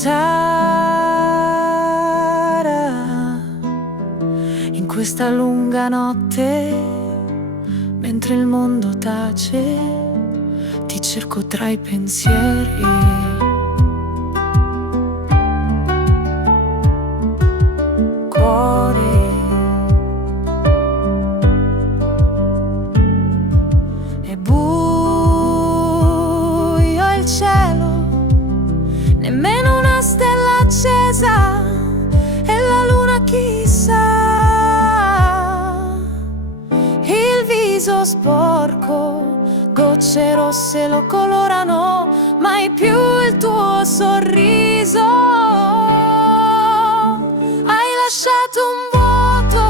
Sarà in questa lunga notte, mentre il mondo tace, ti cerco tra i pensieri. Cuore, è buio il cielo, nemmeno una stella accesa, e la luna chissà. Il viso sporco, gocce rosse lo colorano, mai più il tuo sorriso. Hai lasciato un vuoto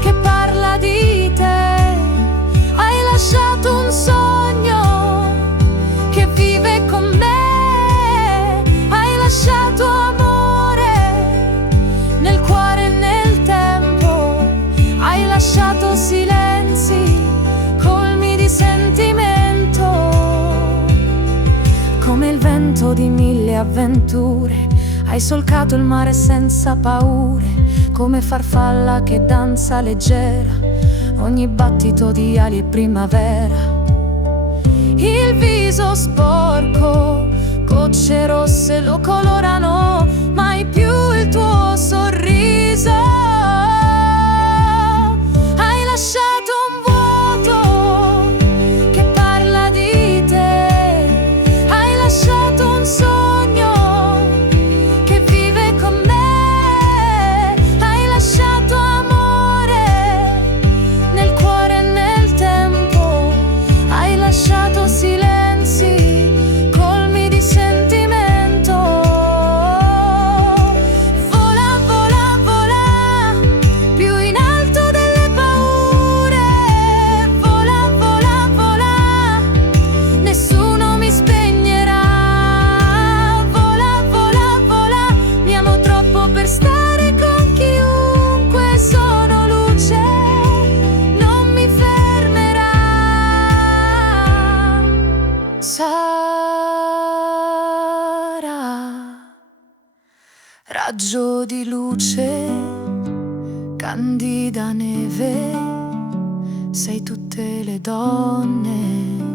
che parla di te, hai lasciato un sogno che vive con me, hai lasciato amore nel cuore e nel tempo, hai lasciato silenzi colmi di sentimento, come il vento di mille avventure. Hai solcato il mare senza paure, come farfalla che danza leggera, ogni battito di ali è primavera. Il viso sporco, gocce rosse lo colorano, mai più il tuo sorriso. Hai lasciato un vuoto che parla di te, hai lasciato un sogno raggio di luce, candida neve, sei tutte le donne